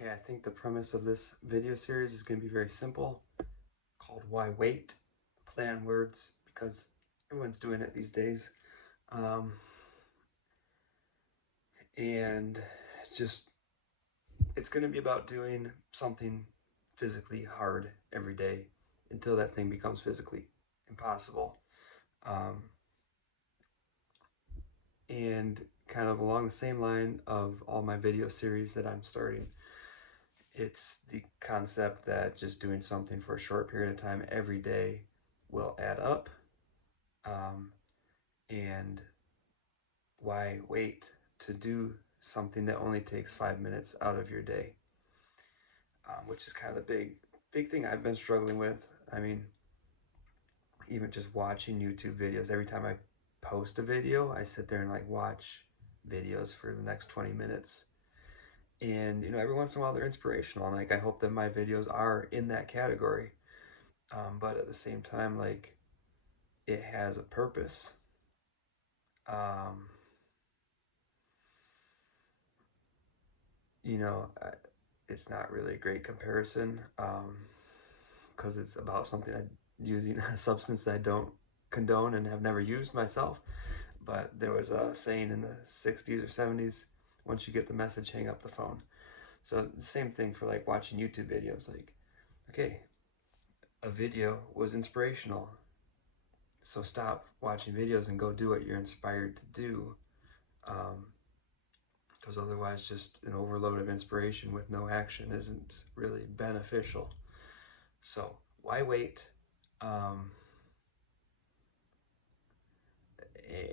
Okay, I think the premise of this video series is going to be very simple, called Why Wait? Play on words, because everyone's doing it these days. And just, it's going to be about doing something physically hard every day until that thing becomes physically impossible. And kind of along the same line of all my video series that I'm starting, it's the concept that just doing something for a short period of time every day will add up. And why wait to do something that only takes 5 minutes out of your day? Which is kind of the big thing I've been struggling with. I mean, even just watching YouTube videos, every time I post a video, I sit there and like watch videos for the next 20 minutes. And, you know, every once in a while they're inspirational. And like, I hope that my videos are in that category. But at the same time, like, it has a purpose. You know, it's not really a great comparison because it's about something using a substance that I don't condone and have never used myself. But there was a saying in the 60s or 70s, once you get the message, hang up the phone. So the same thing for like watching YouTube videos. Like, okay, a video was inspirational, so stop watching videos and go do what you're inspired to do. Because otherwise just an overload of inspiration with no action isn't really beneficial. So why wait?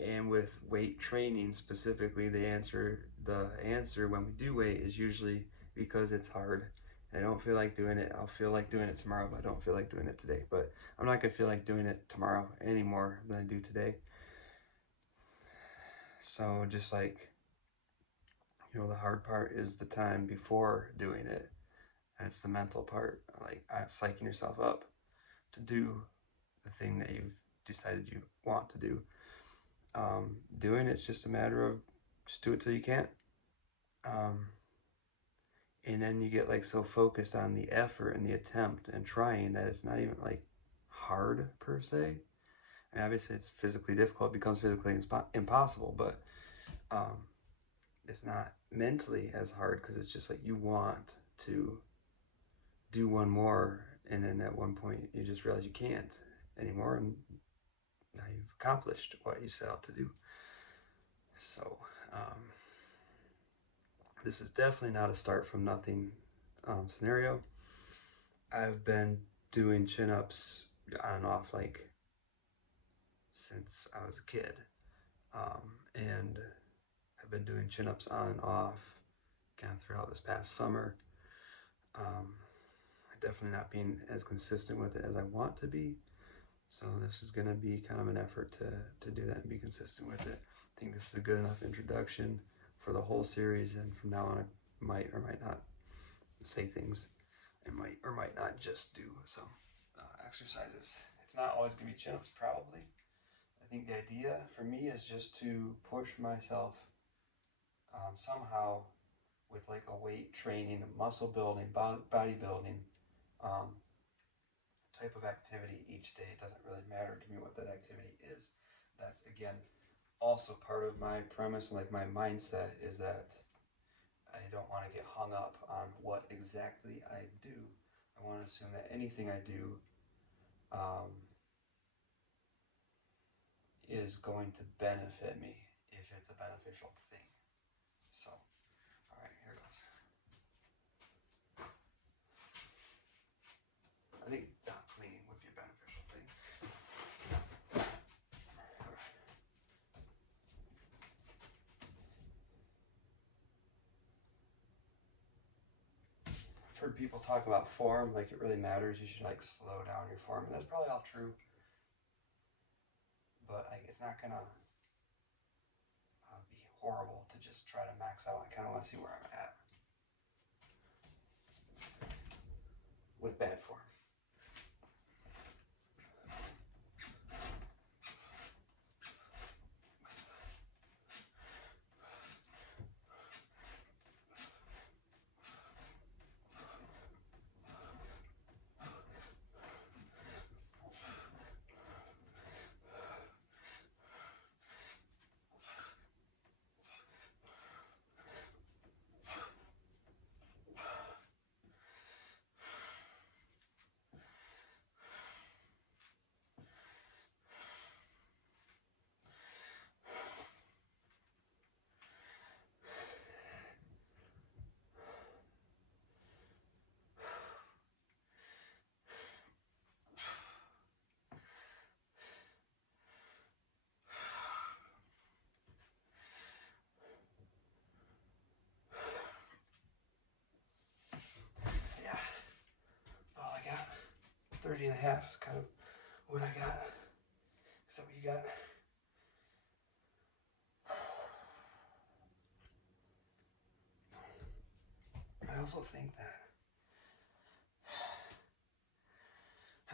And with weight training specifically, the answer when we do wait is usually because it's hard. I don't feel like doing it. I'll feel like doing it tomorrow, but I don't feel like doing it today. But I'm not gonna feel like doing it tomorrow any more than I do today. So just like, you know, the hard part is the time before doing it. That's the mental part, like psyching yourself up to do the thing that you've decided you want to do. Doing it's just a matter of just do it till you can't. And then you get like so focused on the effort and the attempt and trying that it's not even like hard per se. I mean, obviously it's physically difficult, it becomes physically impossible, but it's not mentally as hard because it's just like you want to do one more, and then at one point you just realize you can't anymore, and now you've accomplished what you set out to do. So this is definitely not a start from nothing scenario. I've been doing chin-ups on and off like since I was a kid, and have been doing chin-ups on and off kind of throughout this past summer. Definitely not being as consistent with it as I want to be, so this is going to be kind of an effort to do that and be consistent with it. I think this is a good enough introduction for the whole series, and from now on I might or might not say things and might or might not just do some exercises. It's not always going to be chin-ups, probably. I think the idea for me is just to push myself somehow with like a weight training, muscle building, bodybuilding type of activity each day. It doesn't really matter to me what that activity is. That's again also part of my premise and like my mindset is that I don't want to get hung up on what exactly I do. I want to assume that anything I do is going to benefit me if it's a beneficial thing. So, all right, here goes. I think not cleaning would be a beneficial thing. All right. I've heard people talk about form, like it really matters. You should like slow down your form, and that's probably all true. But it's not gonna be horrible to just try to max out. I kind of want to see where I'm at with bad form. half is kind of what I got. Is that what you got? I also think that, I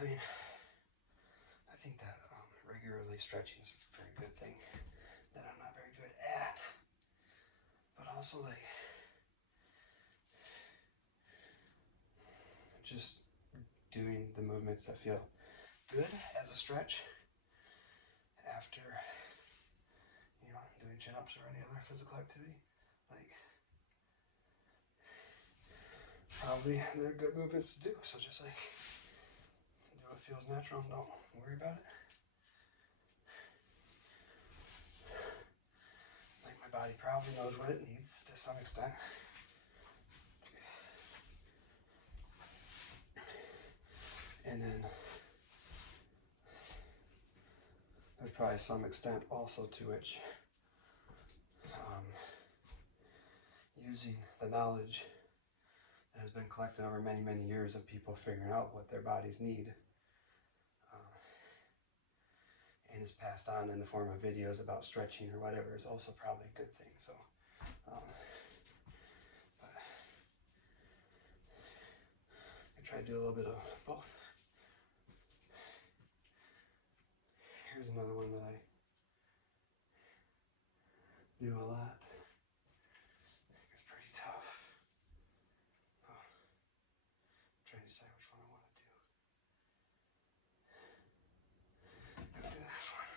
think that regularly stretching is a very good thing that I'm not very good at. But also, like, just doing the movements that feel good as a stretch after, doing chin-ups or any other physical activity. Like, probably they're good movements to do. So just like, do what feels natural and don't worry about it. Like, my body probably knows what it needs to some extent. And then there's probably some extent also to which using the knowledge that has been collected over many, many years of people figuring out what their bodies need and is passed on in the form of videos about stretching or whatever is also probably a good thing. So, but I try to do a little bit of both. Here's another one that I do a lot. It's pretty tough. I'm trying to decide which one I want to do. I'm gonna do this one.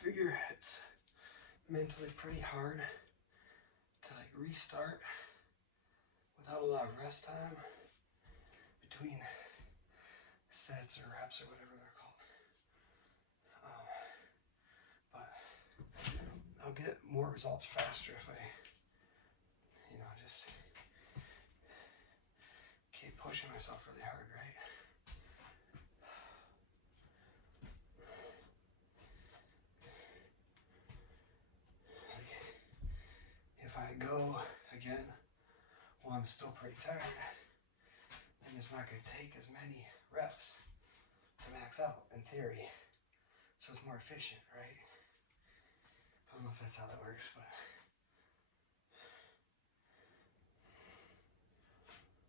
I figure it's mentally pretty hard to like restart without a lot of rest time between sets or reps or whatever they're called. But I'll get more results faster if I, just keep pushing myself really hard, right? If I go again while I'm still pretty tired, then it's not going to take as many reps to max out in theory. So it's more efficient, right? I don't know if that's how that works, but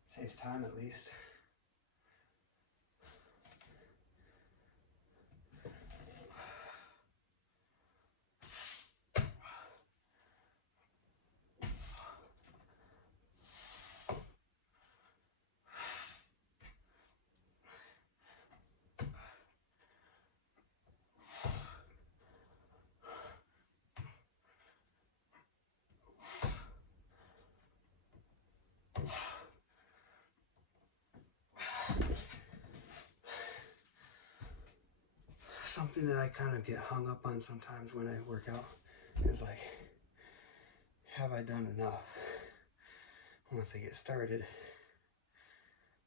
saves time at least. Something that I kind of get hung up on sometimes when I work out is like, have I done enough? Once I get started,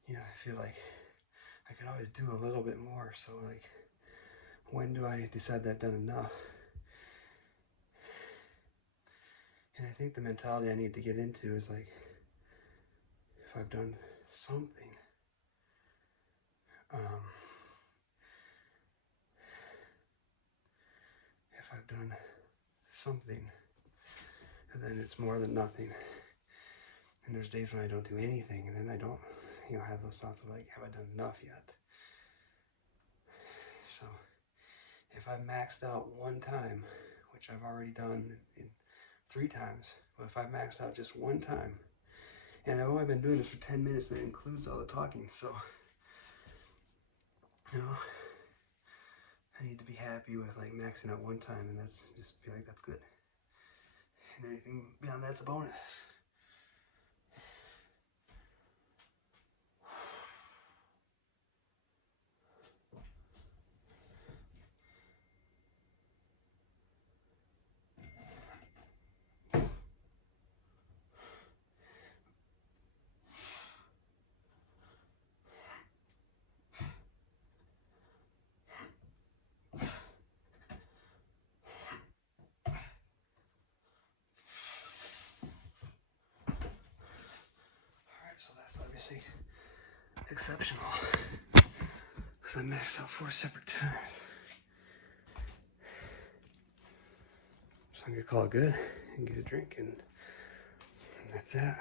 I feel like I could always do a little bit more. So like, when do I decide that I've done enough? And I think the mentality I need to get into is like, if I've done something, if I've done something, and then it's more than nothing. And there's days when I don't do anything, and then I don't, have those thoughts of like, have I done enough yet? So if I've maxed out one time, which I've already done in 3 times, but if I've maxed out just one time, and I've only been doing this for 10 minutes, and it includes all the talking, so, I need to be happy with like maxing out one time, and that's just be like, that's good. And anything beyond that's a bonus. exceptional. Because I maxed out 4 separate times. So I'm gonna call it good and get a drink, and that's that.